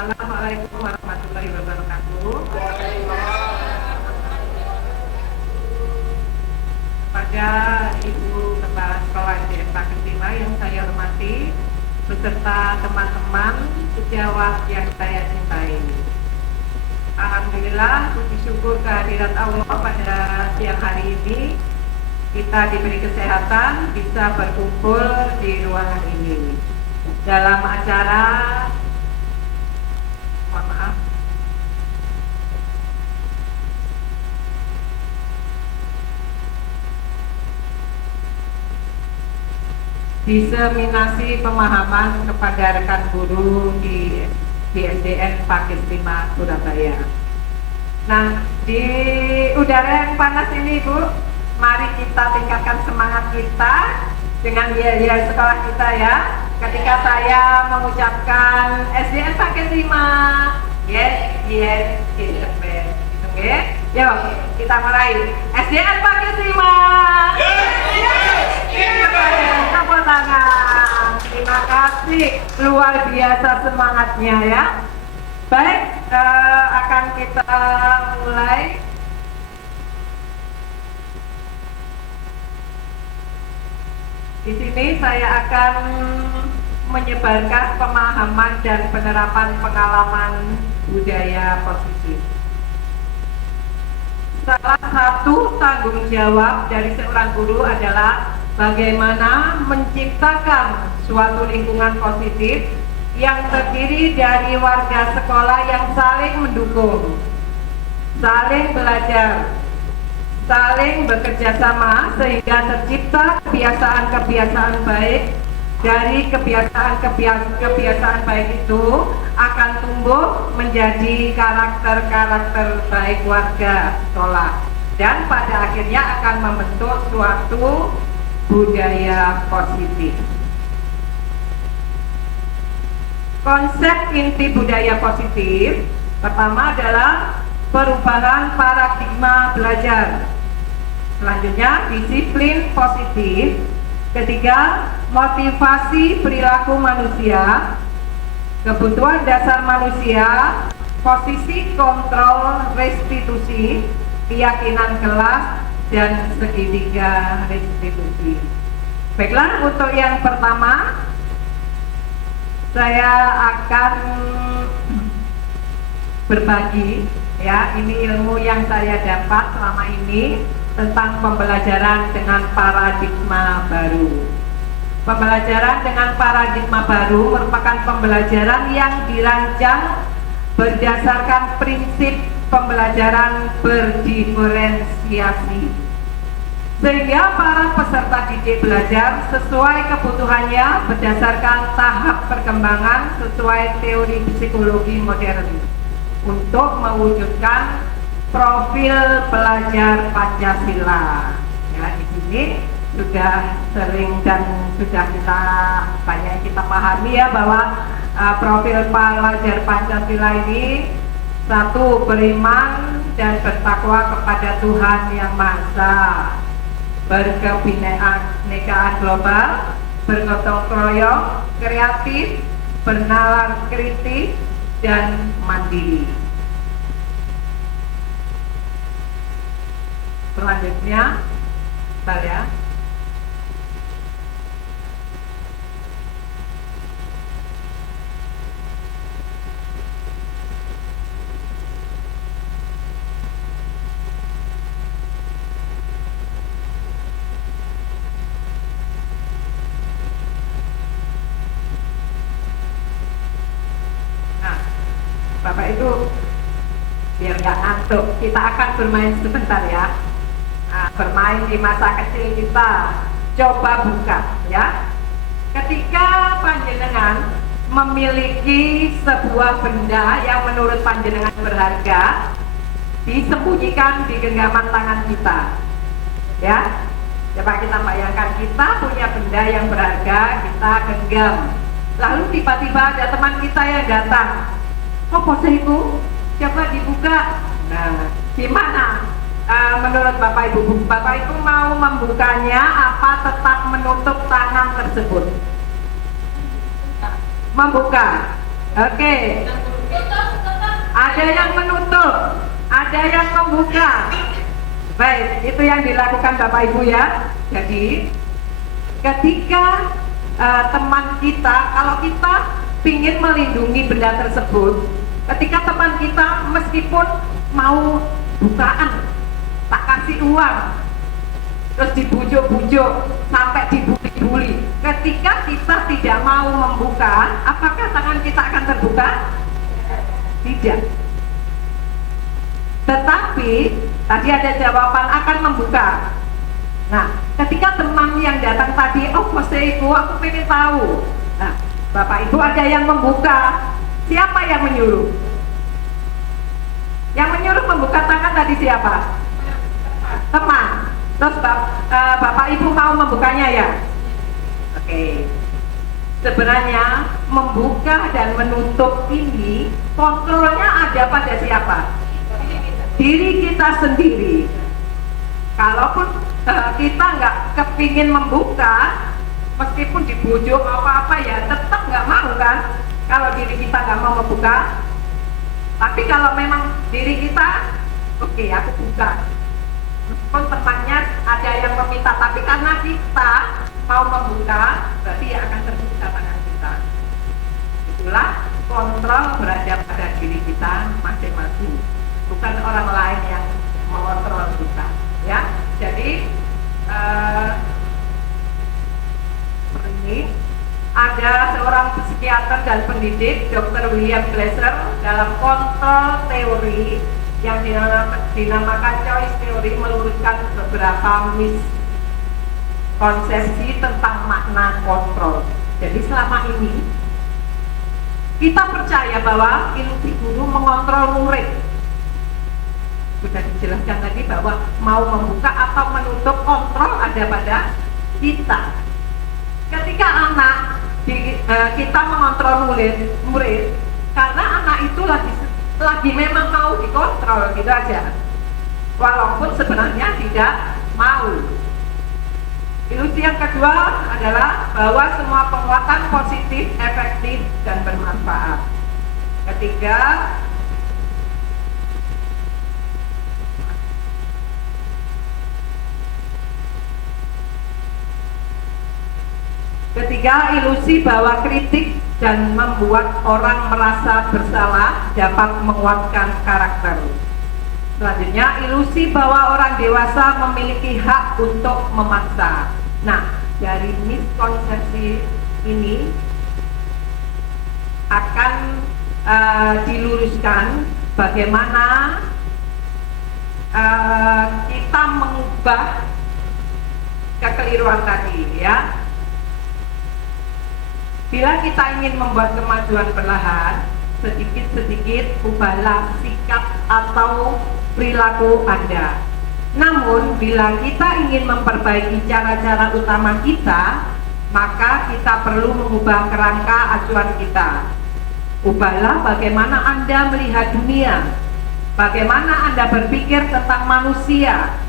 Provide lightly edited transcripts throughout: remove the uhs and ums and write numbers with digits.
Assalamualaikum warahmatullahi wabarakatuh. Pada Ibu Kepala Sekolah SDN Pakistima yang saya hormati, beserta teman-teman sejawat yang saya cintai. Alhamdulillah, puji syukur kehadirat Allah pada siang hari ini kita diberi kesehatan bisa berkumpul di ruangan ini dalam acara diseminasi pemahaman kepada rekan guru di SDN Pakistima Surabaya. Nah, di udara yang panas ini Ibu, mari kita tingkatkan semangat kita dengan yel-yel sekolah kita ya. Ketika saya mengucapkan SDN Pakistima, yes, yes, is the best. Oke, yuk kita mulai. SDN Pakistima, yes, yes, is the best. Tepuk tangan. Terima kasih, luar biasa semangatnya ya. Baik, akan kita mulai. Di sini saya akan menyebarkan pemahaman dan penerapan pengalaman budaya positif. Salah satu tanggung jawab dari seorang guru adalah bagaimana menciptakan suatu lingkungan positif yang terdiri dari warga sekolah yang saling mendukung, saling belajar, saling bekerja sama sehingga tercipta kebiasaan-kebiasaan baik. Dari kebiasaan baik itu akan tumbuh menjadi karakter-karakter baik warga sekolah dan pada akhirnya akan membentuk suatu budaya positif. Konsep inti budaya positif pertama adalah perubahan paradigma belajar. Selanjutnya, disiplin positif. Ketiga, motivasi perilaku manusia. Kebutuhan dasar manusia, posisi kontrol restitusi, keyakinan kelas, dan segitiga restitusi. Baiklah, untuk yang pertama, saya akan berbagi ya, ini ilmu yang saya dapat selama ini tentang pembelajaran dengan paradigma baru. Pembelajaran dengan paradigma baru merupakan pembelajaran yang dirancang berdasarkan prinsip pembelajaran berdiferensiasi, sehingga para peserta didik belajar sesuai kebutuhannya berdasarkan tahap perkembangan sesuai teori psikologi modern untuk mewujudkan profil pelajar Pancasila. Ya, di sini sudah sering dan sudah banyak kita pahami ya bahwa profil pelajar Pancasila ini satu, beriman dan bertakwa kepada Tuhan Yang Maha Esa, berkebinekaan global, bergotong royong, kreatif, bernalar kritis, dan mandiri. Selanjutnya, saya Bapak Ibu, biar nggak ngantuk, kita akan bermain sebentar ya. Bermain di masa kecil kita, coba buka ya. Ketika panjenengan memiliki sebuah benda yang menurut panjenengan berharga, disembunyikan di genggaman tangan kita ya. Coba kita bayangkan, kita punya benda yang berharga, kita genggam, lalu tiba-tiba ada teman kita yang datang. Kok pose itu? Coba dibuka. Nah, gimana? Menurut Bapak Ibu, Bapak Ibu mau membukanya apa tetap menutup tangan tersebut? Membuka. Oke. Ada yang menutup, ada yang membuka. Baik, itu yang dilakukan Bapak Ibu ya. Jadi ketika teman kita, kalau kita ingin melindungi benda tersebut, ketika teman kita meskipun mau bukaan, tak kasih uang, terus dibujuk-bujuk sampai dibuli-buli, ketika kita tidak mau membuka, apakah tangan kita akan terbuka? Tidak. Tetapi tadi ada jawaban akan membuka. Nah, ketika teman yang datang tadi, oh Mas Ibu, aku pengen tahu. Nah, Bapak Ibu ada yang membuka. Siapa yang menyuruh? Yang menyuruh membuka tangan tadi siapa? Teman. Terus Bapak Ibu mau membukanya ya? Oke. Sebenarnya membuka dan menutup ini kontrolnya ada pada siapa? Diri kita sendiri. Kalaupun kita nggak kepingin membuka, meskipun dibujuk apa-apa ya tetap nggak mau kan? Kalau diri kita nggak mau membuka. Tapi kalau memang diri kita, oke, aku buka. Meskipun temannya ada yang meminta, tapi karena kita mau membuka, berarti ya akan terbuka tangan kita. Itulah kontrol berada pada diri kita masing-masing, bukan orang lain yang mengontrol kita. Ya, jadi ini ada seorang psikiater dan pendidik, Dr. William Glasser, dalam kontrol teori yang dinamakan choice theory, meluruskan beberapa miskonsepsi tentang makna kontrol. Jadi selama ini kita percaya bahwa ilusi guru mengontrol murid. Sudah dijelaskan tadi bahwa mau membuka atau menutup, kontrol ada pada kita. Ketika anak kita mengontrol murid, karena anak itu lagi memang mau dikontrol gitu aja, walaupun sebenarnya tidak mau. Ilusi yang kedua adalah bahwa semua penguatan positif, efektif, dan bermanfaat. Ketiga, ilusi bahwa kritik dan membuat orang merasa bersalah dapat menguatkan karakter. Selanjutnya, ilusi bahwa orang dewasa memiliki hak untuk memaksa. Nah, dari miskonsepsi ini akan diluruskan bagaimana kita mengubah kekeliruan tadi ya. Bila kita ingin membuat kemajuan perlahan, sedikit-sedikit ubahlah sikap atau perilaku Anda. Namun, bila kita ingin memperbaiki cara-cara utama kita, maka kita perlu mengubah kerangka acuan kita. Ubahlah bagaimana Anda melihat dunia, bagaimana Anda berpikir tentang manusia.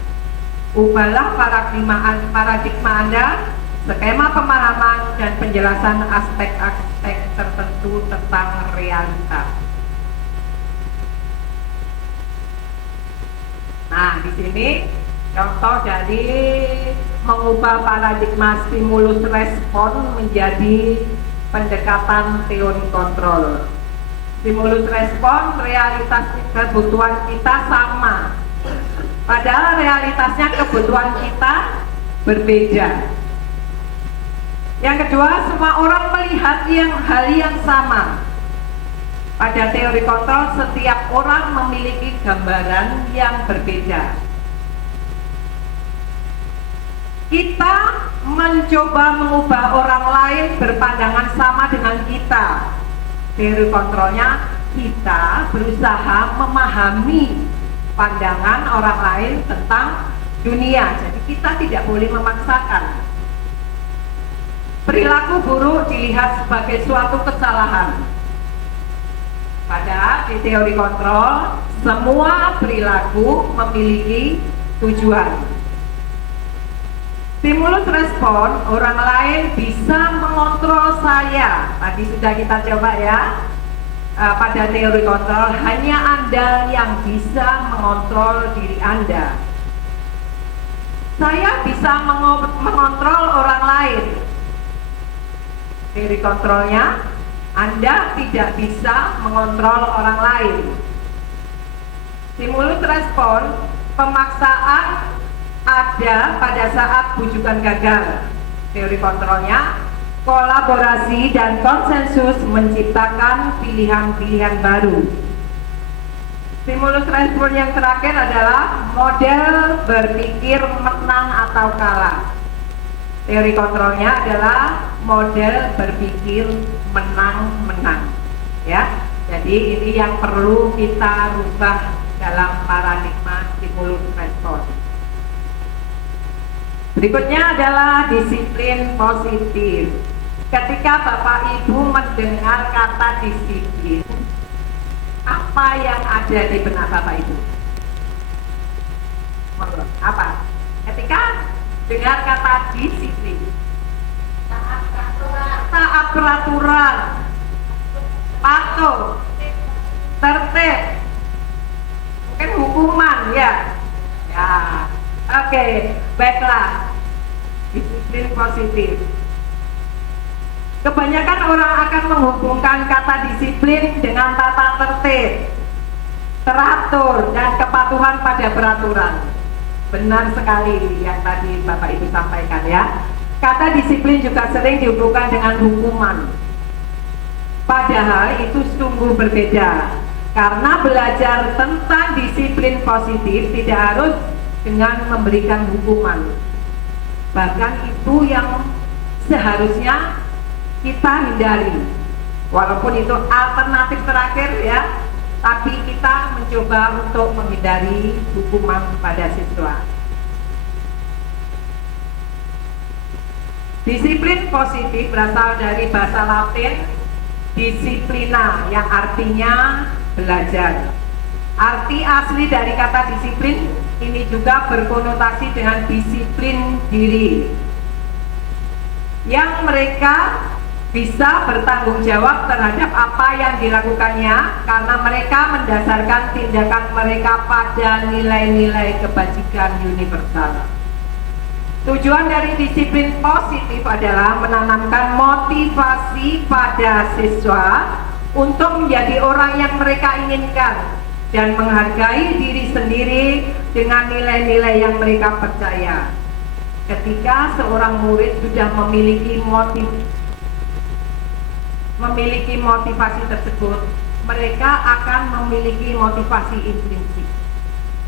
Ubahlah paradigma Anda, skema pemahaman dan penjelasan aspek-aspek tertentu tentang realitas. Nah, di sini contoh dari mengubah paradigma stimulus respon menjadi pendekatan teori kontrol. Stimulus respon, realitas kebutuhan kita sama, padahal realitasnya kebutuhan kita berbeda. Yang kedua, semua orang melihat hal yang sama. Pada teori kontrol, setiap orang memiliki gambaran yang berbeda. Kita mencoba mengubah orang lain berpandangan sama dengan kita. Teori kontrolnya, kita berusaha memahami pandangan orang lain tentang dunia. Jadi kita tidak boleh memaksakan. Perilaku buruk dilihat sebagai suatu kesalahan. Padahal di teori kontrol, semua perilaku memiliki tujuan. Stimulus respon, orang lain bisa mengontrol saya. Tadi sudah kita coba ya. pada teori kontrol, hanya Anda yang bisa mengontrol diri Anda. Saya bisa mengontrol orang lain. Teori kontrolnya, Anda tidak bisa mengontrol orang lain. Stimulus respon, pemaksaan ada pada saat bujukan gagal. Teori kontrolnya, kolaborasi dan konsensus menciptakan pilihan-pilihan baru. Stimulus respon yang terakhir adalah model berpikir menang atau kalah. Teori kontrolnya adalah model berpikir menang-menang. Ya, jadi ini yang perlu kita rubah dalam paradigma stimulus respon. Berikutnya adalah disiplin positif. Ketika Bapak Ibu mendengar kata disiplin, apa yang ada di benak Bapak Ibu? Apa? Ketika dengar kata disiplin, taat peraturan, patuh, tertib, mungkin hukuman ya. Ya, oke, baiklah. Disiplin positif. Kebanyakan orang akan menghubungkan kata disiplin dengan tata tertib, teratur, dan kepatuhan pada peraturan. Benar sekali yang tadi Bapak Ibu sampaikan ya. Kata disiplin juga sering dihubungkan dengan hukuman. Padahal itu sungguh berbeda. Karena belajar tentang disiplin positif tidak harus dengan memberikan hukuman. Bahkan itu yang seharusnya kita hindari, walaupun itu alternatif terakhir ya, tapi kita mencoba untuk menghindari hukuman pada siswa. Disiplin positif berasal dari bahasa Latin disciplina yang artinya belajar. Arti asli dari kata disiplin ini juga berkonotasi dengan disiplin diri, yang mereka bisa bertanggung jawab terhadap apa yang dilakukannya karena mereka mendasarkan tindakan mereka pada nilai-nilai kebajikan universal. Tujuan dari disiplin positif adalah menanamkan motivasi pada siswa untuk menjadi orang yang mereka inginkan dan menghargai diri sendiri dengan nilai-nilai yang mereka percaya. Ketika seorang murid sudah memiliki motivasi tersebut, mereka akan memiliki motivasi intrinsik.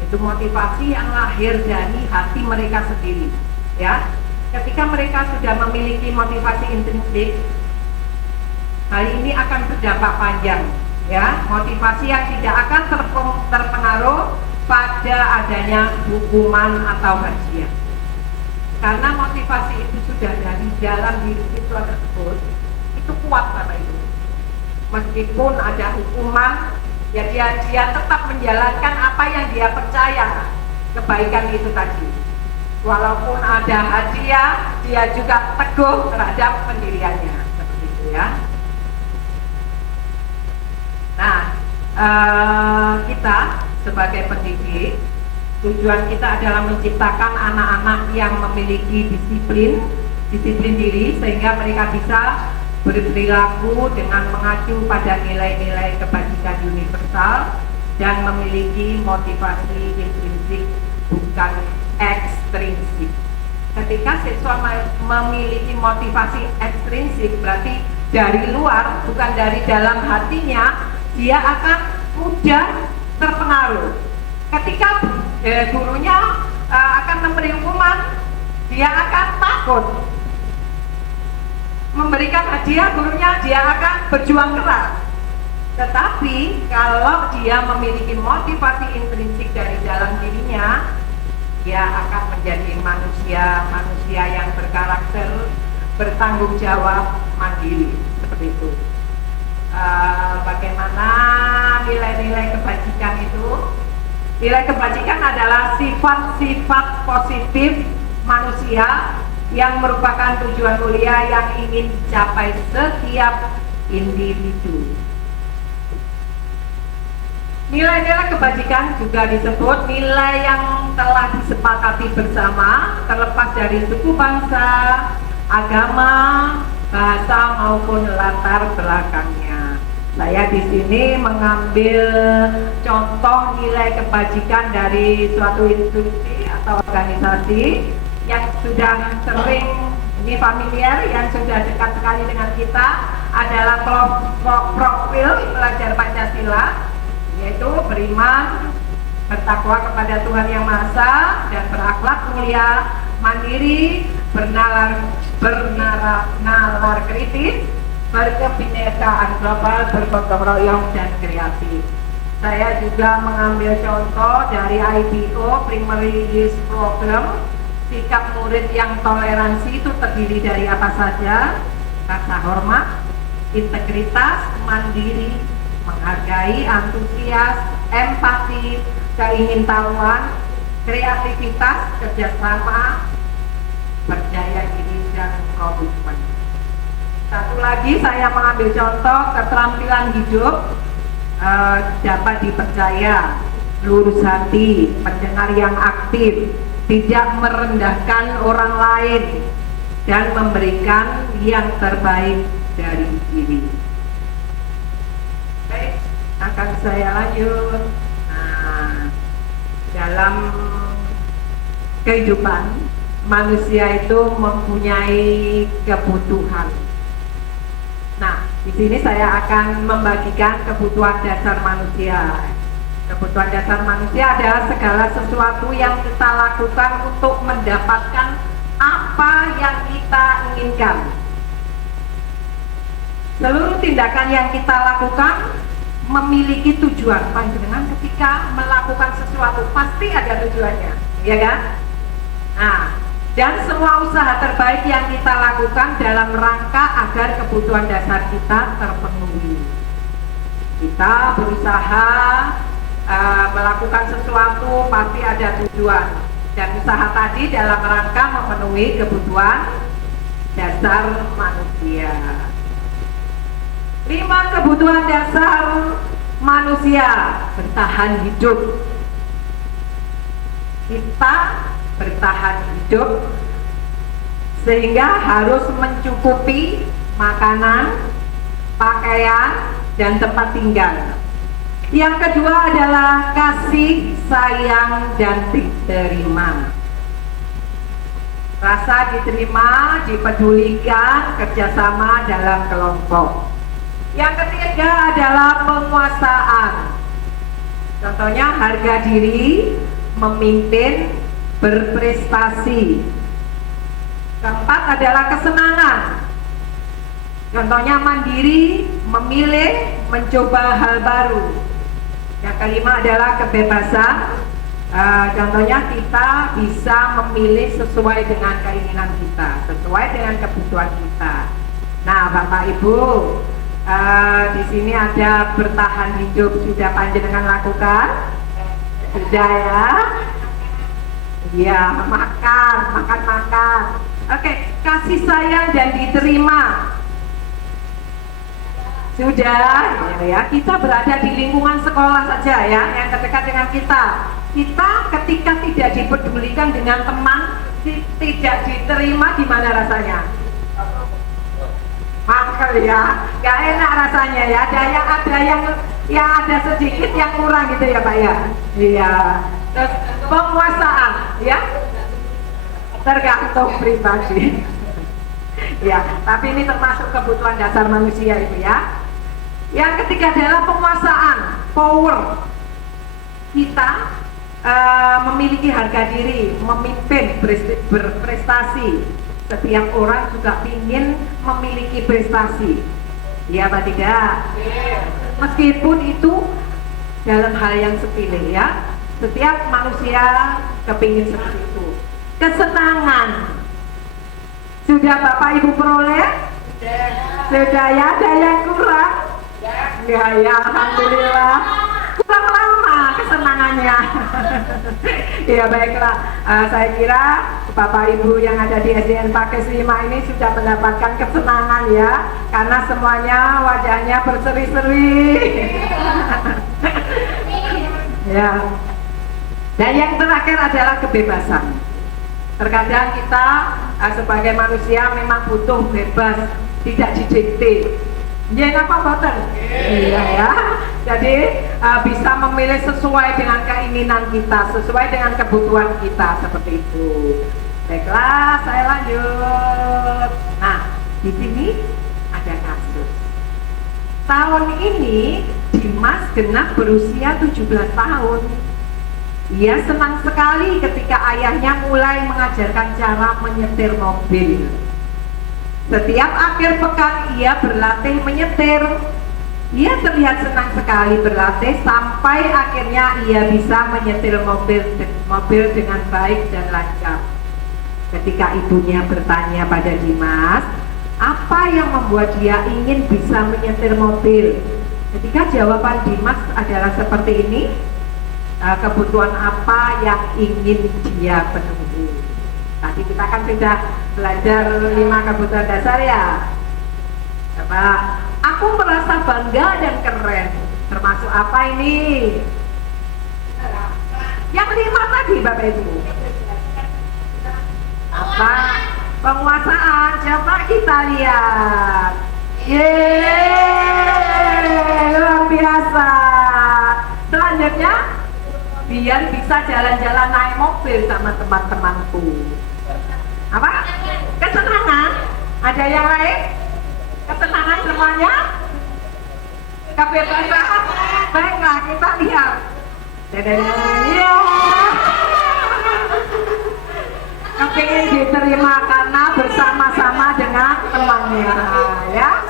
Itu motivasi yang lahir dari hati mereka sendiri. Ya, ketika mereka sudah memiliki motivasi intrinsik, hal ini akan berdampak panjang. Ya, motivasi yang tidak akan terpengaruh pada adanya hukuman atau hadiah. Karena motivasi itu sudah dari dalam diri siswa tersebut, itu kuat Bapak Ibu. Meskipun ada hukuman, ya dia tetap menjalankan apa yang dia percaya, kebaikan itu tadi. Walaupun ada hadiah, dia juga teguh terhadap pendiriannya, seperti itu ya. Nah, kita sebagai pendidik, tujuan kita adalah menciptakan anak-anak yang memiliki disiplin diri sehingga mereka bisa berperilaku dengan mengacu pada nilai-nilai kebajikan universal dan memiliki motivasi intrinsik bukan ekstrinsik. Ketika siswa memiliki motivasi ekstrinsik berarti dari luar bukan dari dalam hatinya, dia akan mudah terpengaruh. Ketika gurunya akan memberi hukuman, dia akan takut. Memberikan hadiah gurunya, dia akan berjuang keras. Tetapi kalau dia memiliki motivasi intrinsik dari dalam dirinya, dia akan menjadi manusia yang berkarakter, bertanggung jawab, mandiri, seperti itu. Bagaimana nilai-nilai kebajikan itu? Nilai kebajikan adalah sifat-sifat positif manusia yang merupakan tujuan mulia yang ingin dicapai setiap individu. Nilai-nilai kebajikan juga disebut nilai yang telah disepakati bersama, terlepas dari suku bangsa, agama, bahasa maupun latar belakangnya. Saya di sini mengambil contoh nilai kebajikan dari suatu institusi atau organisasi yang sudah sering ini familiar, yang sudah dekat sekali dengan kita adalah profil pelajar Pancasila, yaitu beriman, bertakwa kepada Tuhan Yang Maha Esa, dan berakhlak mulia, mandiri, bernalar kritis, berkebinekaan global, bergotong royong, dan kreatif. Saya juga mengambil contoh dari IPO Primary Youth Program. Sikap murid yang toleransi itu terdiri dari apa saja? Rasa hormat, integritas, mandiri, menghargai, antusias, empati, keingintahuan, kreativitas, kerjasama, percaya diri, dan komitmen. Satu lagi saya mengambil contoh keterampilan hidup, dapat dipercaya, lurus hati, pendengar yang aktif, tidak merendahkan orang lain, dan memberikan yang terbaik dari diri. Baik, akan saya lanjut. Nah, dalam kehidupan manusia itu mempunyai kebutuhan. Nah, di sini saya akan membagikan kebutuhan dasar manusia. Kebutuhan dasar manusia adalah segala sesuatu yang kita lakukan untuk mendapatkan apa yang kita inginkan. Seluruh tindakan yang kita lakukan memiliki tujuan. Panjenengan ketika melakukan sesuatu pasti ada tujuannya, ya kan? Nah, dan semua usaha terbaik yang kita lakukan dalam rangka agar kebutuhan dasar kita terpenuhi. Kita berusaha melakukan sesuatu pasti ada tujuan, dan usaha tadi dalam rangka memenuhi kebutuhan dasar manusia. 5 kebutuhan dasar manusia bertahan hidup. Kita bertahan hidup sehingga harus mencukupi makanan, pakaian, dan tempat tinggal. Yang kedua adalah kasih, sayang, dan diterima. Rasa diterima, dipedulikan, kerjasama dalam kelompok. Yang ketiga adalah penguasaan. Contohnya harga diri, memimpin, berprestasi. Keempat adalah kesenangan. Contohnya mandiri, memilih, mencoba hal baru. Yang kelima adalah kebebasan. Contohnya kita bisa memilih sesuai dengan keinginan kita, sesuai dengan kebutuhan kita. Nah, Bapak Ibu, di sini ada bertahan hidup, sudah panjenengan lakukan? Sudah ya? Iya, makan. Oke, kasih sayang dan diterima. Sudah, ya. Kita berada di lingkungan sekolah saja ya, yang terdekat dengan kita. Kita ketika tidak dipedulikan dengan teman, tidak diterima, gimana rasanya? Makan ya, gak enak rasanya ya. Ada yang ada sedikit yang kurang gitu ya Pak ya. Iya. Terus penguasaan ya, tergantung pribadi. Ya, tapi ini termasuk kebutuhan dasar manusia itu ya. Yang ketiga adalah penguasaan, power. Kita memiliki harga diri, memimpin, berprestasi. Setiap orang juga ingin memiliki prestasi. Ya, Pak tidak? Meskipun itu dalam hal yang sepele ya. Setiap manusia kepingin seperti itu. Kesenangan. Sudah Bapak Ibu peroleh? Sudah ya, ada yang kurang? Ya, alhamdulillah. Kurang lama kesenangannya. Ya baiklah, saya kira Bapak Ibu yang ada di SDN Pakis 5 ini sudah mendapatkan kesenangan ya, karena semuanya wajahnya berseri-seri. Ya. Dan yang terakhir adalah kebebasan. Terkadang kita sebagai manusia memang butuh bebas, tidak didikte. Ya, apa boten? Iya ya. Jadi bisa memilih sesuai dengan keinginan kita, sesuai dengan kebutuhan kita, seperti itu. Baiklah, saya lanjut. Nah, di sini ada kasus. Tahun ini Dimas genap berusia 17 tahun. Ia senang sekali ketika ayahnya mulai mengajarkan cara menyetir mobil. Setiap akhir pekan ia berlatih menyetir. Ia terlihat senang sekali berlatih sampai akhirnya ia bisa menyetir mobil dengan baik dan lancar. Ketika ibunya bertanya pada Dimas, apa yang membuat dia ingin bisa menyetir mobil? Ketika jawaban Dimas adalah seperti ini, kebutuhan apa yang ingin dia penuhi? Tadi kita kan sudah belajar 5 kebutuhan dasar ya. Coba, aku merasa bangga dan keren. Termasuk apa ini? Yang 5 tadi Bapak Ibu. Apa? Penguasaan. Coba kita lihat. Yeay, luar biasa. Selanjutnya, biar bisa jalan-jalan naik mobil sama teman-temanku. Apa? Kesenangan. Ada yang lain? Kesenangan semuanya? Kebebasan. Baiklah, kita lihat. Iya. Kepingin diterima karena bersama-sama dengan temannya, ya.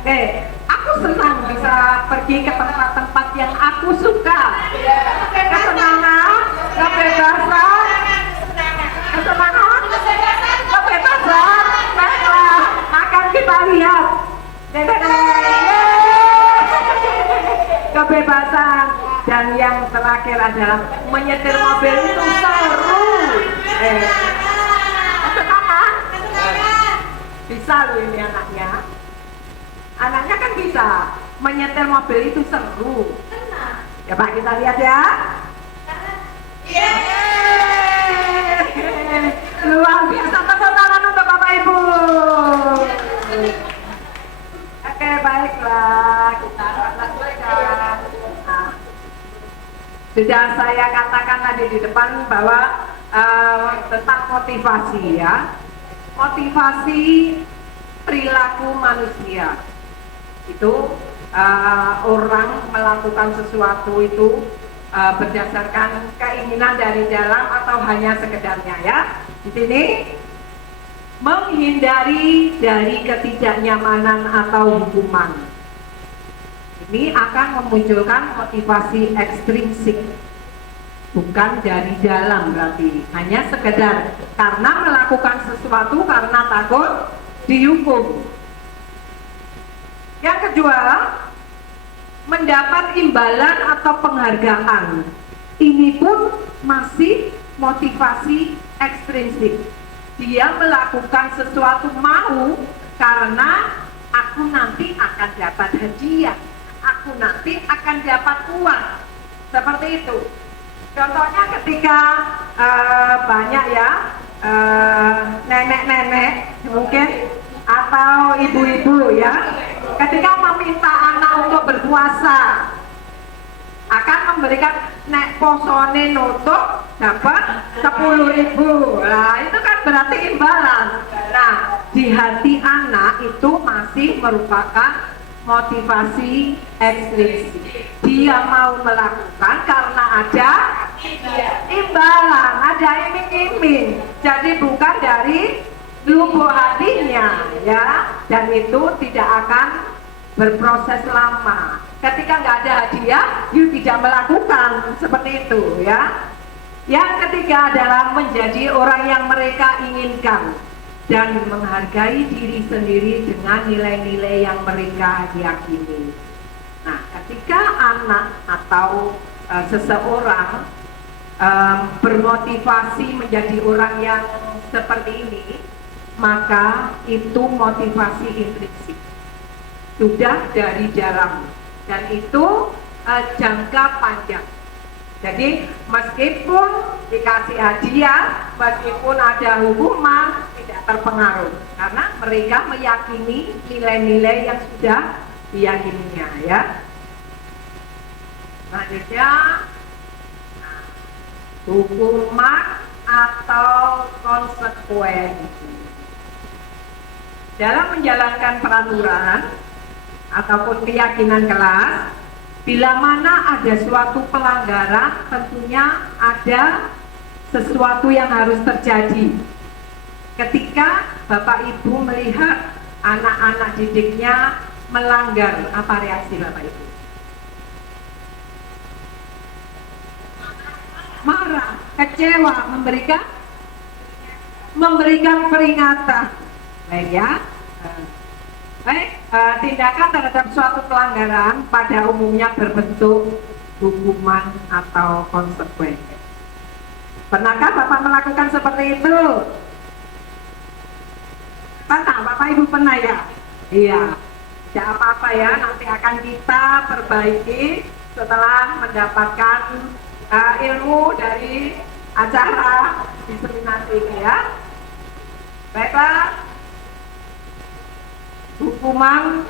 Oke, aku senang bisa pergi ke tempat-tempat yang aku suka. Kesenangan, kebebasan, kesenangan, kebebasan. Baiklah, akan kita lihat. Kebebasan. Dan yang terakhir adalah menyetir mobil itu seru. Kesenangan. Bisa loh ini anaknya. Anaknya kan bisa. Menyetir mobil itu seru. Ya Pak, kita lihat ya. Luar biasa, tepuk tangan untuk Bapak Ibu. Oke, baiklah, kita lanjutkan. Nah, sudah saya katakan tadi di depan bahwa tentang motivasi ya. Motivasi perilaku manusia. Itu orang melakukan sesuatu itu berdasarkan keinginan dari dalam atau hanya sekedarnya ya. Di sini menghindari dari ketidaknyamanan atau hukuman. Ini akan memunculkan motivasi ekstrinsik, bukan dari dalam berarti, hanya sekedar karena melakukan sesuatu karena takut dihukum. Yang kedua, mendapat imbalan atau penghargaan. Ini pun masih motivasi ekstrinsik. Dia melakukan sesuatu mau karena aku nanti akan dapat hadiah, aku nanti akan dapat uang. Seperti itu. Contohnya ketika banyak ya nenek-nenek mungkin atau ibu-ibu ya, ketika meminta anak untuk berpuasa akan memberikan nek posone nutup dapat 10.000. Nah, itu kan berarti imbalan. Nah, di hati anak itu masih merupakan motivasi ekstrinsik. Dia mau melakukan karena ada imbalan, ada iming-iming. Jadi bukan dari lubuk hatinya ya, dan itu tidak akan berproses lama. Ketika nggak ada hadiah, you tidak melakukan seperti itu ya. Yang ketiga adalah menjadi orang yang mereka inginkan dan menghargai diri sendiri dengan nilai-nilai yang mereka yakini. Nah, ketika anak atau seseorang bermotivasi menjadi orang yang seperti ini, maka itu motivasi intrinsik, sudah dari dalam, dan itu jangka panjang. Jadi meskipun dikasih hadiah, meskipun ada hukuman, tidak terpengaruh karena mereka meyakini nilai-nilai yang sudah diyakininya, ya. Selanjutnya, hukuman atau konsekuensi. Dalam menjalankan peraturan ataupun keyakinan kelas, bila mana ada suatu pelanggaran, tentunya ada sesuatu yang harus terjadi. Ketika Bapak Ibu melihat anak-anak didiknya melanggar, apa reaksi Bapak Ibu? Marah, kecewa, memberikan peringatan. Baik ya. Baik, tindakan terhadap suatu pelanggaran pada umumnya berbentuk hukuman atau konsekuensi. Pernahkah Bapak melakukan seperti itu? Pernah, Bapak Ibu pernah ya? Iya. Tidak apa-apa ya, nanti akan kita perbaiki setelah mendapatkan ilmu dari acara diseminasi ini, ya. Baiklah. Hukuman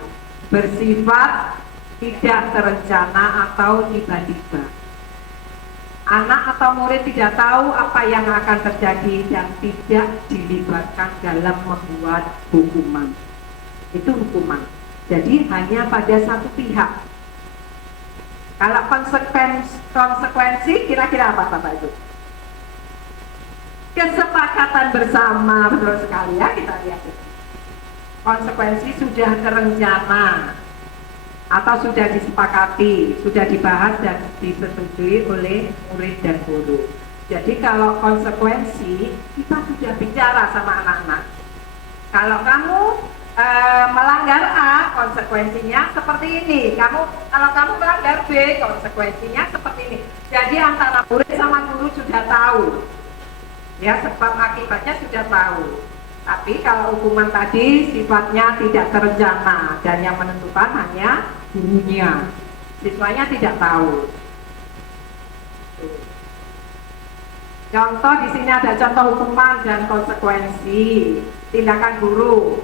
bersifat tidak terencana atau tiba-tiba. Anak atau murid tidak tahu apa yang akan terjadi dan tidak dilibatkan dalam membuat hukuman. Itu hukuman. Jadi hanya pada satu pihak. Kalau konsekuensi kira-kira apa Bapak Ibu? Kesepakatan bersama, betul sekali ya, kita lihat itu. Konsekuensi sudah terencana atau sudah disepakati, sudah dibahas dan disetujui oleh murid dan guru. Jadi kalau konsekuensi, kita sudah bicara sama anak-anak. Kalau kamu melanggar A, konsekuensinya seperti ini. Kalau kamu melanggar B, konsekuensinya seperti ini. Jadi antara murid sama guru sudah tahu, ya, sebab akibatnya sudah tahu. Tapi kalau hukuman tadi sifatnya tidak terencana dan yang menentukan hanya gurunya, siswanya tidak tahu. Contoh di sini ada contoh hukuman dan konsekuensi. Tindakan guru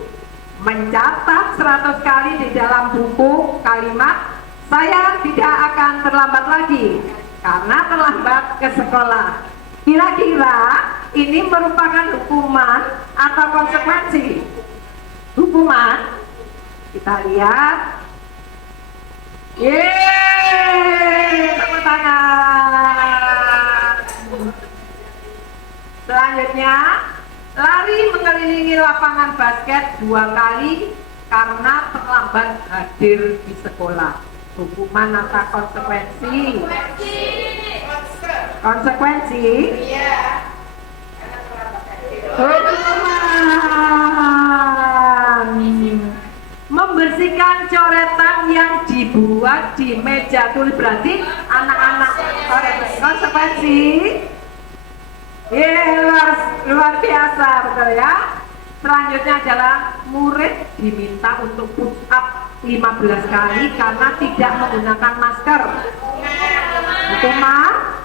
mencatat 100 kali di dalam buku kalimat "Saya tidak akan terlambat lagi karena terlambat ke sekolah". Kira-kira ini merupakan hukuman atau konsekuensi? Hukuman. Kita lihat. Yeay, tepuk tangan. Selanjutnya, lari mengelilingi lapangan basket 2 kali karena terlambat hadir di sekolah. Hukuman atau konsekuensi? Konsekuensi? Iya. Hukuman. Membersihkan coretan yang dibuat di meja tulis, berarti anak-anak coretan. Konsekuensi? Luar biasa, betul ya. Selanjutnya adalah murid diminta untuk push up 15 kali karena tidak menggunakan masker. Hukuman?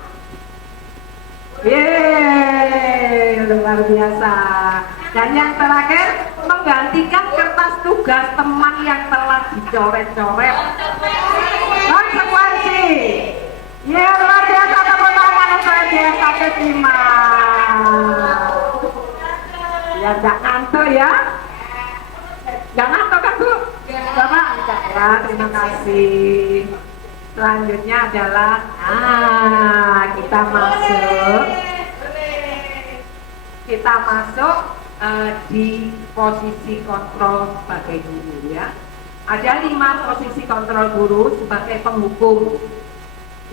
Yeay, luar biasa. Dan yang terakhir, menggantikan kertas tugas teman yang telah dicoret-coret. Konsekuensi. Ya, luar biasa, tepuk tangan untuk dia sampai 5. Ya, enggak ngantuk ya. Enggak ngantuk kan Bu? Bapak enggak ya, terima kasih. Selanjutnya adalah kita masuk di posisi kontrol sebagai guru, ya. Ada 5 posisi kontrol guru sebagai penghukum.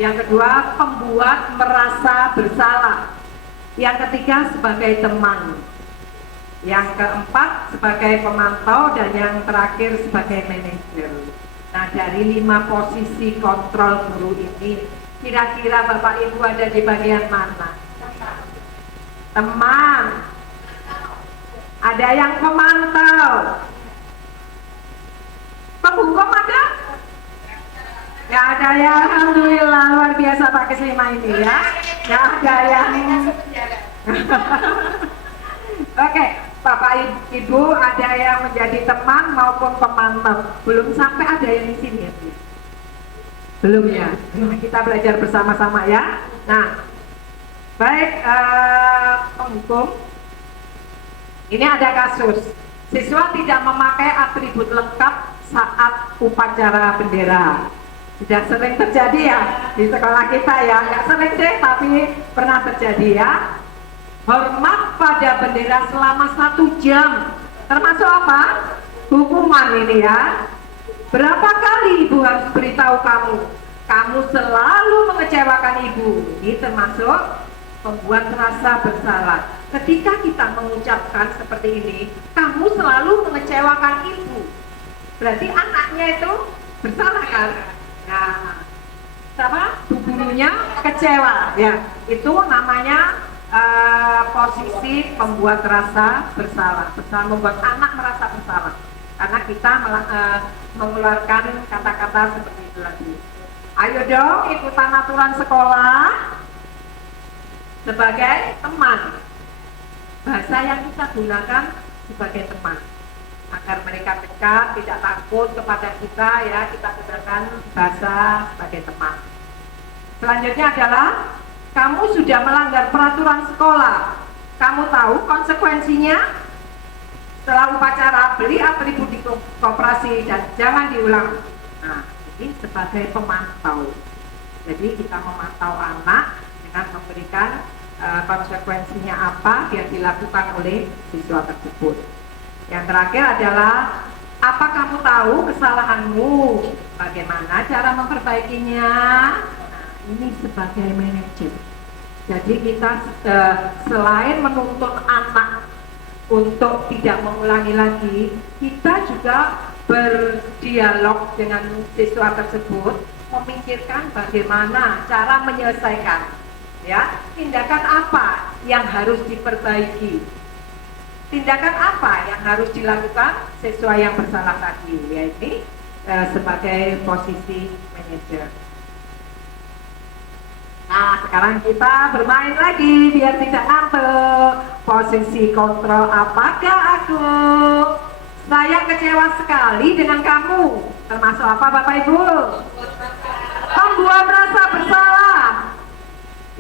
Yang kedua, pembuat merasa bersalah. Yang ketiga, sebagai teman. Yang keempat, sebagai pemantau. Dan yang terakhir, sebagai manajer. Nah, dari 5 posisi kontrol guru ini, kira-kira Bapak Ibu ada di bagian mana? Teman. Ada yang pemantau. Penghukum ada? Gak ada yang alhamdulillah luar biasa Pak Keslima ini ya. Gak ada yang Oke, Bapak Ibu ada yang menjadi teman maupun pemantau. Belum sampai ada yang di sini ya, Bu? Belum ya. Kita belajar bersama-sama ya. Nah, baik penghukum. Ini ada kasus siswa tidak memakai atribut lengkap saat upacara bendera. Sudah sering terjadi ya di sekolah kita ya. Nggak sering sih, tapi pernah terjadi ya. Hormat pada bendera selama 1 jam. Termasuk apa? Hukuman ini ya. Berapa kali ibu harus beritahu kamu? Kamu selalu mengecewakan ibu. Ini termasuk membuat rasa bersalah. Ketika kita mengucapkan seperti ini, kamu selalu mengecewakan ibu. Berarti anaknya itu bersalah kan? Nah, sama gurunya kecewa ya. Itu namanya posisi membuat rasa bersalah, membuat anak merasa bersalah karena kita mengeluarkan kata-kata seperti itu lagi. Ayo dong ikutan aturan sekolah sebagai teman. Bahasa yang kita gunakan sebagai teman agar mereka dekat, tidak takut kepada kita ya. Kita gunakan bahasa sebagai teman. Selanjutnya adalah kamu sudah melanggar peraturan sekolah. Kamu tahu konsekuensinya? Setelah upacara, beli atribut di koperasi dan jangan diulang. Nah, ini sebagai pemantau. Jadi kita memantau anak dengan memberikan konsekuensinya apa yang dilakukan oleh siswa tersebut. Yang terakhir adalah apa kamu tahu kesalahanmu? Bagaimana cara memperbaikinya? Ini sebagai manajer. Jadi kita selain menuntut anak untuk tidak mengulangi lagi, kita juga berdialog dengan siswa tersebut, memikirkan bagaimana cara menyelesaikan. Ya, tindakan apa yang harus diperbaiki? Tindakan apa yang harus dilakukan sesuai yang bersalah tadi? Ya, ini sebagai posisi manajer. Nah, sekarang kita bermain lagi biar tidak ngantuk. Posisi kontrol. Apakah aku? Saya kecewa sekali dengan kamu. Termasuk apa Bapak Ibu? Membuat rasa bersalah.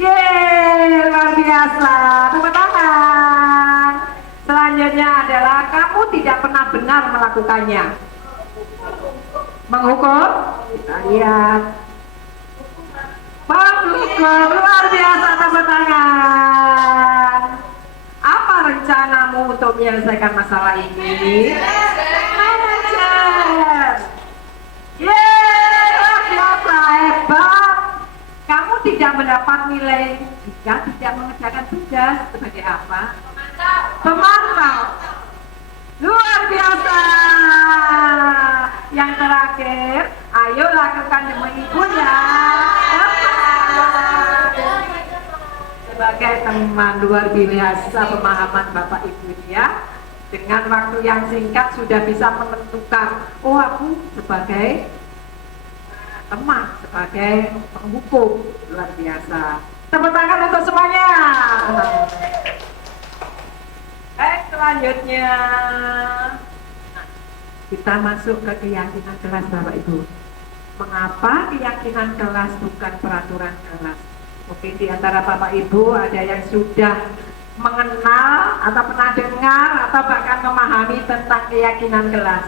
Yeay, luar biasa. Tepuk tangan. Selanjutnya adalah kamu tidak pernah benar melakukannya. Menghukum? Kita lihat. Menghukum, luar biasa, tepuk tangan. Apa rencanamu untuk menyelesaikan masalah ini? Manajer. Yeay, luar biasa, hebat. Kamu tidak mendapat nilai jika tidak mengerjakan tugas. Sebagai apa? Pemantau. Luar biasa. Yang terakhir, ayo lakukan demi ibunya. Sebagai teman, luar biasa pemahaman Bapak Ibu ya. Dengan waktu yang singkat sudah bisa menentukan, oh aku sebagai teman, sebagai penghukum. Luar biasa. Tepuk tangan untuk semuanya. Baik, selanjutnya kita masuk ke keyakinan kelas Bapak Ibu. Mengapa keyakinan kelas bukan peraturan kelas? Mungkin di antara Bapak Ibu ada yang sudah mengenal atau pernah dengar atau bahkan memahami tentang keyakinan kelas.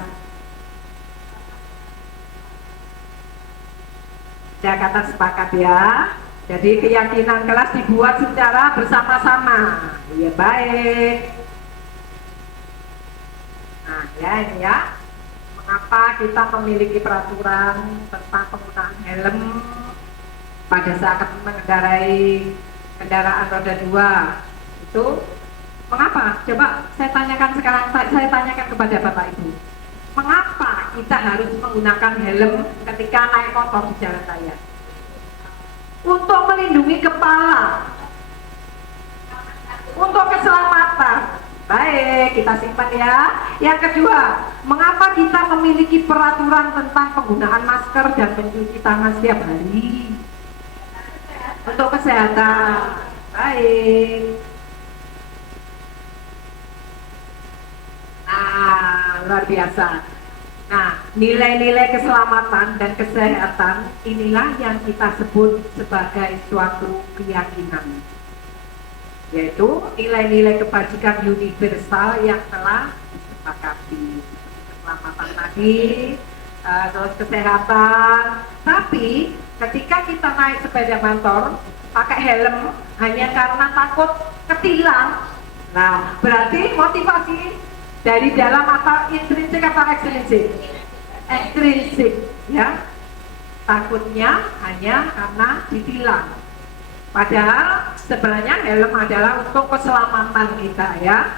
Ada kata sepakat ya. Jadi keyakinan kelas dibuat secara bersama-sama. Ya baik. Nah ya ini ya. Mengapa kita memiliki peraturan tentang penggunaan helm pada saat mengendarai kendaraan roda 2 itu mengapa? Coba saya tanyakan sekarang, saya tanyakan kepada Bapak Ibu, mengapa kita harus menggunakan helm ketika naik motor di jalan raya? Untuk melindungi kepala, untuk keselamatan. Baik, kita simpan ya. Yang kedua, mengapa kita memiliki peraturan tentang penggunaan masker dan mencuci tangan setiap hari? Untuk kesehatan. Baik. Nah, luar biasa. Nah, nilai-nilai keselamatan dan kesehatan inilah yang kita sebut sebagai suatu keyakinan, yaitu nilai-nilai kebajikan universal yang telah disepakati. Keselamatan tadi, terus kesehatan. Tapi ketika kita naik sepeda motor pakai helm hanya karena takut ketilang, nah berarti motivasi dari dalam atau intrinsik atau ekstrinsik? Ekstrinsik, ya. Takutnya hanya karena ditilang. Padahal sebenarnya helm adalah untuk keselamatan kita, ya.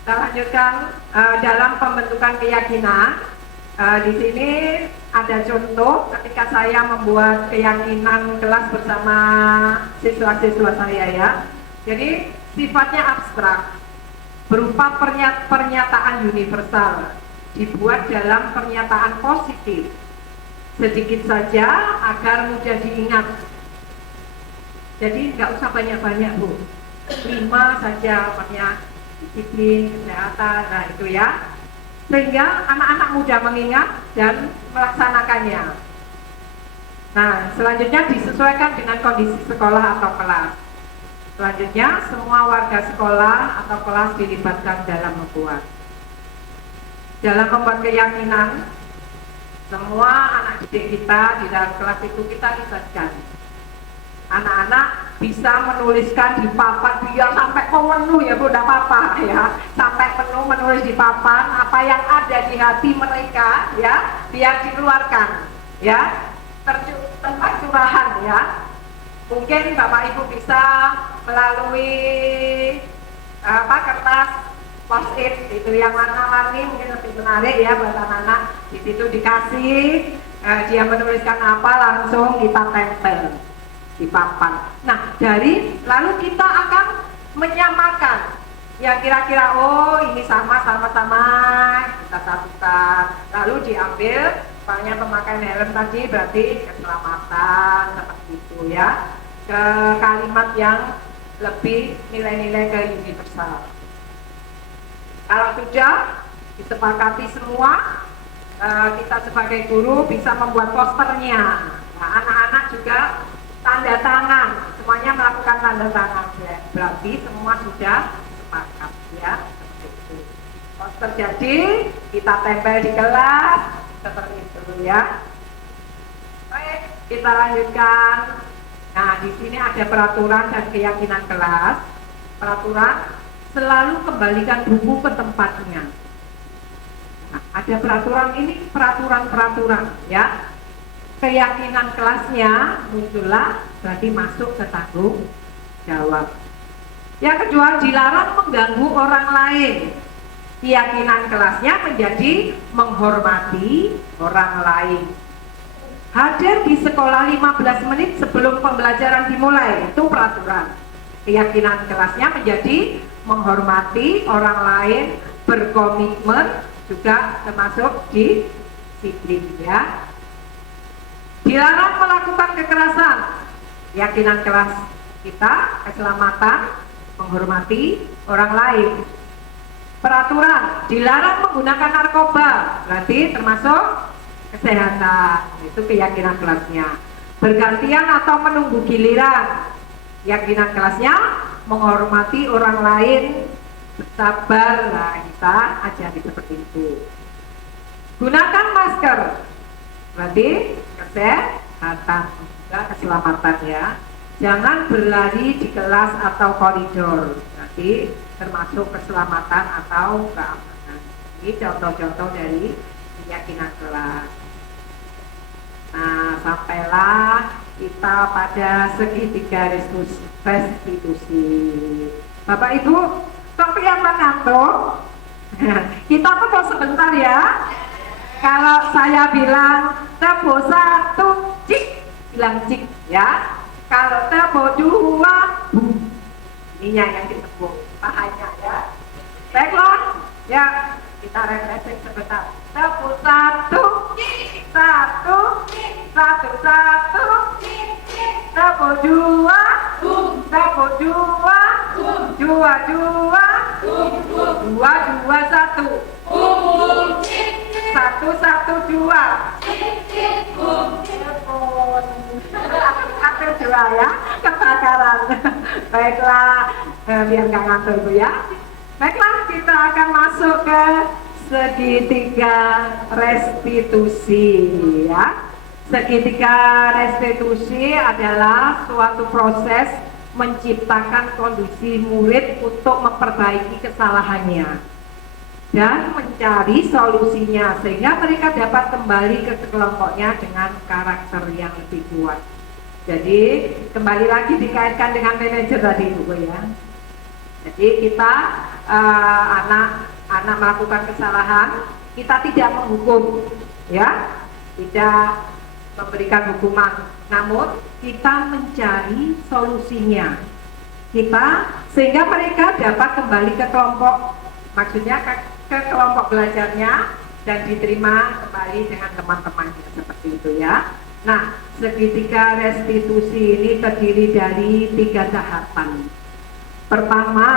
Kita lanjutkan dalam pembentukan keyakinan. Di sini ada contoh ketika saya membuat keyakinan kelas bersama siswa-siswa saya, ya. Jadi sifatnya abstrak, berupa pernyataan universal, dibuat dalam pernyataan positif, sedikit saja agar mudah diingat. Jadi nggak usah banyak-banyak, Bu, 5 saja banyak, disiplin, kesehatan, nah itu ya, sehingga anak-anak mudah mengingat dan melaksanakannya. Nah, selanjutnya disesuaikan dengan kondisi sekolah atau kelas. Selanjutnya, semua warga sekolah atau kelas dilibatkan dalam membuat. Dalam membuat keyakinan, semua anak didik kita di dalam kelas itu kita libatkan. Anak-anak bisa menuliskan di papan, biar sampai penuh ya Bu, tidak apa-apa ya, sampai penuh menulis di papan apa yang ada di hati mereka, ya, biar dikeluarkan, ya, tempat curahan, ya. Mungkin Bapak Ibu bisa melalui kertas post-it itu yang warna-warni, mungkin lebih menarik ya buat anak-anak. Di situ dikasih dia menuliskan apa, langsung kita tempel di papan. Nah, lalu kita akan menyamakan yang kira-kira oh ini sama-sama kita satukan, lalu diambil soalnya pemakaian helm tadi berarti keselamatan seperti itu ya, ke kalimat yang lebih nilai-nilai ke universal. Kalau sudah disepakati semua, kita sebagai guru bisa membuat posternya. Nah, anak-anak juga tanda tangan, semuanya melakukan tanda tangan ya. Berarti semua sudah sepakat ya, seperti itu. Poster jadi kita tempel di kelas seperti itu ya. Baik, kita lanjutkan. Nah, di sini ada peraturan dan keyakinan kelas. Peraturan, selalu kembalikan buku ke tempatnya. Nah, ada peraturan ini, peraturan-peraturan ya. Keyakinan kelasnya muncullah, berarti masuk ke tanggung jawab. Yang kedua, dilarang mengganggu orang lain. Keyakinan kelasnya menjadi menghormati orang lain. Hadir di sekolah 15 menit sebelum pembelajaran dimulai, itu peraturan. Keyakinan kelasnya menjadi menghormati orang lain, berkomitmen, juga termasuk disiplin ya. Dilarang melakukan kekerasan. Keyakinan kelas kita, keselamatan, menghormati orang lain. Peraturan, dilarang menggunakan narkoba, berarti termasuk kesehatan, itu keyakinan kelasnya. Bergantian atau menunggu giliran, keyakinan kelasnya menghormati orang lain, bersabar, nah kita ajari seperti itu. Gunakan masker, berarti kesehatan, juga keselamatan ya. Jangan berlari di kelas atau koridor, berarti termasuk keselamatan atau keamanan. Ini contoh-contoh dari keyakinan kelas. Nah, sampailah kita pada segitiga restitusi. Bapak Ibu, kok kelihatan ngantuk? Kita tunggu sebentar ya. Kalau saya bilang tebo 1, cik, bilang cik ya. Kalau tebo 2, bu. ininya yang ditepuk, pahanya ya. Baiklah, ya kita refreshing sebentar. Tepuk satu, satu, satu, satu. Tepuk dua, tepuk dua, dua, dua, dua, dua, satu. Satu, satu, dua. Satu, dua ya, kebakaran. Baiklah, biar nggak ngantuk Bu ya. Baiklah, kita akan masuk ke segitiga restitusi ya. Segitiga restitusi adalah suatu proses menciptakan kondisi murid untuk memperbaiki kesalahannya dan mencari solusinya sehingga mereka dapat kembali ke kelompoknya dengan karakter yang lebih kuat. Jadi kembali lagi dikaitkan dengan manajer tadi Bu ya. Jadi kita anak melakukan kesalahan, kita tidak menghukum ya, tidak memberikan hukuman, namun kita mencari solusinya sehingga mereka dapat kembali ke kelompok, maksudnya ke kelompok belajarnya dan diterima kembali dengan teman-temannya seperti itu ya. Nah, segitiga restitusi ini terdiri dari 3 tahapan. Pertama,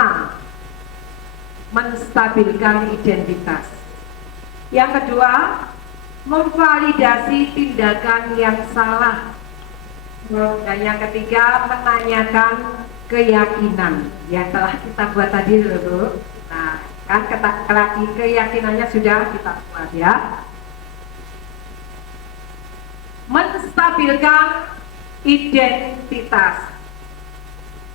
menstabilkan identitas. Yang kedua, memvalidasi tindakan yang salah. Dan yang ketiga, menanyakan keyakinan yang telah kita buat tadi dulu. Nah, kan keyakinannya sudah kita buat ya. Menstabilkan identitas.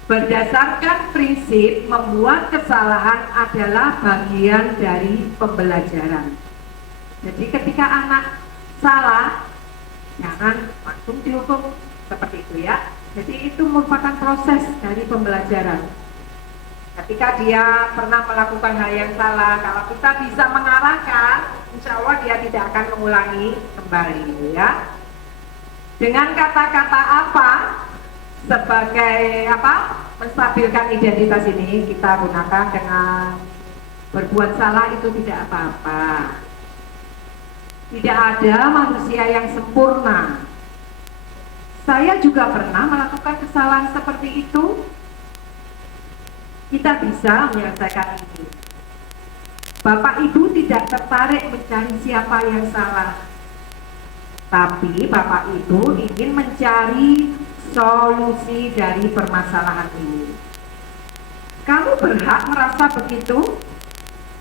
Berdasarkan prinsip membuat kesalahan adalah bagian dari pembelajaran. Jadi ketika anak salah, jangan langsung dihukum seperti itu ya. Jadi itu merupakan proses dari pembelajaran. Ketika dia pernah melakukan hal yang salah, kalau kita bisa mengarahkan, insya Allah dia tidak akan mengulangi kembali ya. Dengan kata-kata apa sebagai menstabilkan identitas ini kita gunakan dengan berbuat salah itu tidak apa-apa. Tidak ada manusia yang sempurna. Saya juga pernah melakukan kesalahan seperti itu. Kita bisa menyelesaikan ini. Bapak Ibu tidak tertarik mencari siapa yang salah, tapi Bapak Ibu ingin mencari solusi dari permasalahan ini. Kamu berhak merasa begitu.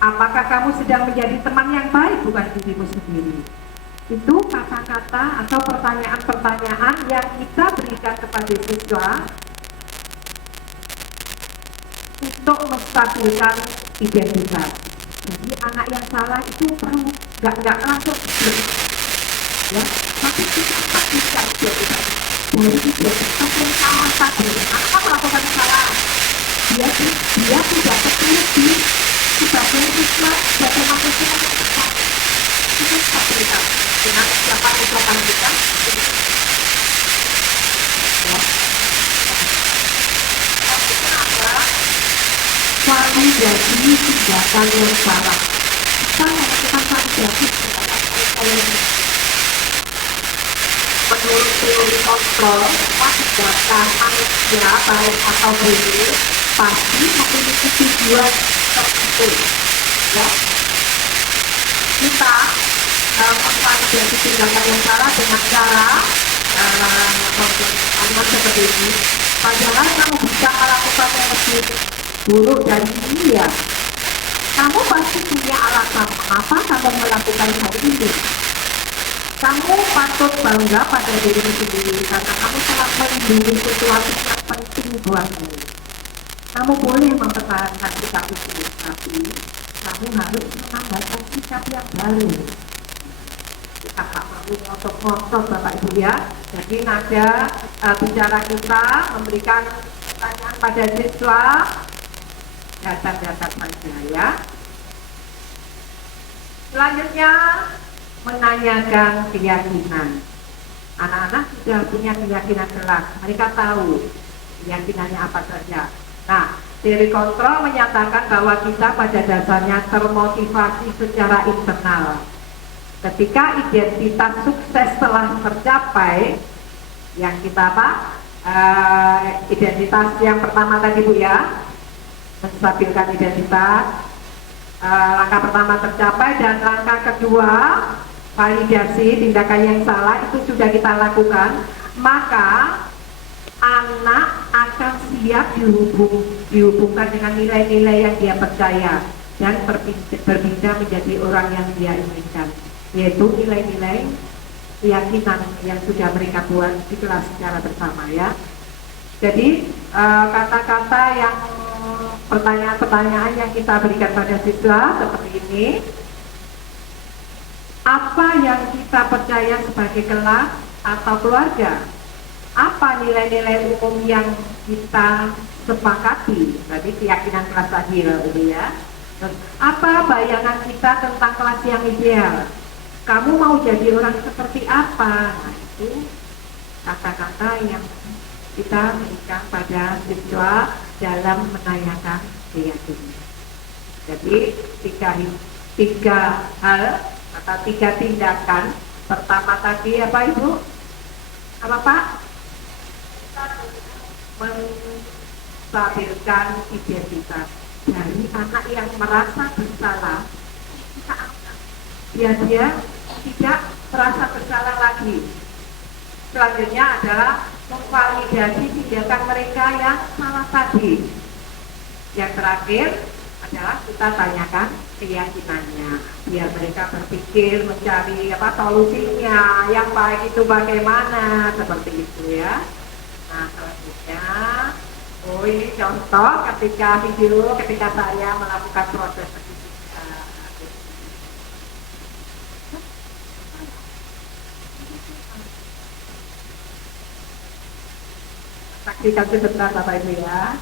Apakah kamu sedang menjadi teman yang baik bukan dirimu sendiri? Itu kata-kata atau pertanyaan-pertanyaan yang kita berikan kepada siswa untuk menstabilkan identitas. Jadi anak yang salah itu perlu nggak langsung ya, tapi kita bisa dari identitas yang sama tadi. Anak melakukan kesalahan, dia tidak tertulis di sebagai siswa, sebagai manusia itu stabilitas dengan siapa ucapan kita ya. Validasi tindakan yang salah. Kita melakukan validasi tindakan yang menurut teori kontrol, tindakan manusia baik atau buruk pasti memiliki tujuan tertentu ya. Kita memvalidasi tindakan yang salah dengan cara membuat seperti ini. Padahal kamu bisa melakukan yang lebih buruk dari ini ya. Kamu pasti punya alasan mengapa kamu melakukan hal ini. Kamu patut bangga pada dirimu sendiri karena kamu telah melindungi sesuatu yang penting buatmu. Kamu boleh mempertahankan sikap itu, tapi kamu harus menambahkan sikap yang baru. Kita tak perlu ngotot-ngotot Bapak Ibu ya. Jadi nada bicara kita memberikan pertanyaan pada siswa datar-datar saja ya. Selanjutnya menanyakan keyakinan. Anak-anak sudah punya keyakinan jelas, mereka tahu keyakinannya apa saja. Nah, Teori kontrol menyatakan bahwa kita pada dasarnya termotivasi secara internal. Ketika identitas sukses telah tercapai, yang kita identitas yang pertama tadi Bu ya, menstabilkan identitas, langkah pertama tercapai, dan langkah kedua validasi tindakan yang salah itu sudah kita lakukan, maka anak akan siap dihubungkan dengan nilai-nilai yang dia percaya dan berpindah menjadi orang yang dia inginkan, yaitu nilai-nilai keyakinan yang sudah mereka buat di kelas secara bersama ya. Jadi kata-kata yang pertanyaan-pertanyaan yang kita berikan pada siswa seperti ini, apa yang kita percaya sebagai kelas atau keluarga? Apa nilai-nilai umum yang kita sepakati? Berarti keyakinan kelas akhir ini ya. Apa bayangan kita tentang kelas yang ideal? Kamu mau jadi orang seperti apa? Nah, itu kata-kata yang kita berikan pada siswa dalam menanyakan keyakinan. Jadi tiga hal atau tiga tindakan. Pertama tadi apa Ibu? Apa Pak? Menstabilkan identitas dari anak yang merasa bersalah. Dia tidak merasa bersalah lagi. Selanjutnya adalah memvalidasi tindakan mereka yang salah tadi. Yang terakhir adalah kita tanyakan keyakinannya, biar mereka berpikir mencari solusinya yang baik itu bagaimana, seperti itu ya. Nah selanjutnya, ini contoh ketika saya melakukan proses saksikan sebentar Bapak Ibu ya.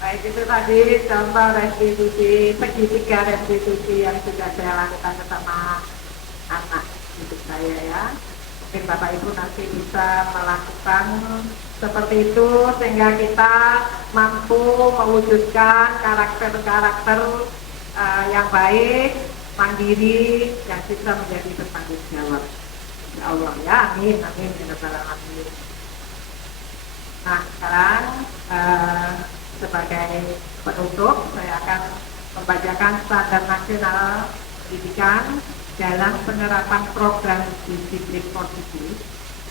Baik, itu tadi contoh restitusi, segitiga restitusi yang sudah saya lakukan bersama anak hidup saya ya. Mungkin Bapak Ibu nanti bisa melakukan seperti itu sehingga kita mampu mewujudkan karakter-karakter yang baik, mandiri, yang bisa menjadi bertanggung jawab. Ya Allah ya, amin, amin, ya Rabbal alamin. Nah, sekarang sebagai penutup saya akan membacakan standar nasional pendidikan dalam penerapan program disiplin positif.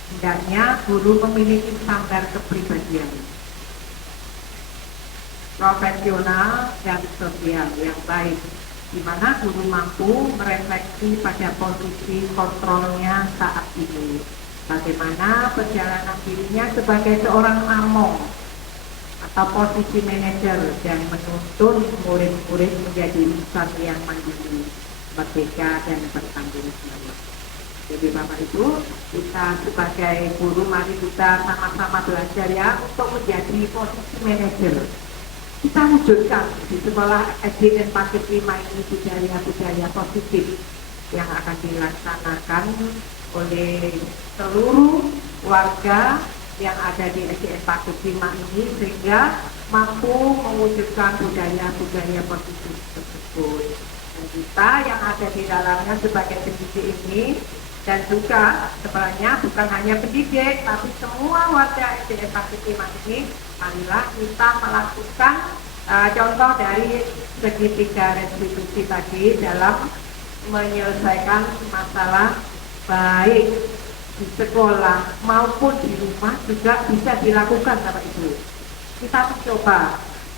Hendaknya guru memiliki standar kepribadian profesional dan sosial yang baik, di mana guru mampu merefleksi pada posisi kontrolnya saat ini, bagaimana perjalanan dirinya sebagai seorang among atau posisi manajer dan menuntun murid-murid menjadi insan yang mandiri, merdeka dan bertanggung jawab. Jadi Bapak Ibu, kita sebagai guru mari kita sama-sama belajar ya untuk menjadi posisi manajer. Kita wujudkan di sekolah SDN Paket 5 ini budaya-budaya positif yang akan dilaksanakan oleh seluruh warga yang ada di SDN Paket 5 ini, sehingga mampu mewujudkan budaya-budaya positif tersebut. Dan kita yang ada di dalamnya sebagai pendidik ini, dan juga sebenarnya bukan hanya pendidik, tapi semua warga SDN Paket 5 ini, marilah kita melakukan contoh dari segitiga restitusi tadi dalam menyelesaikan masalah baik di sekolah maupun di rumah juga bisa dilakukan Bapak Ibu. Kita mencoba,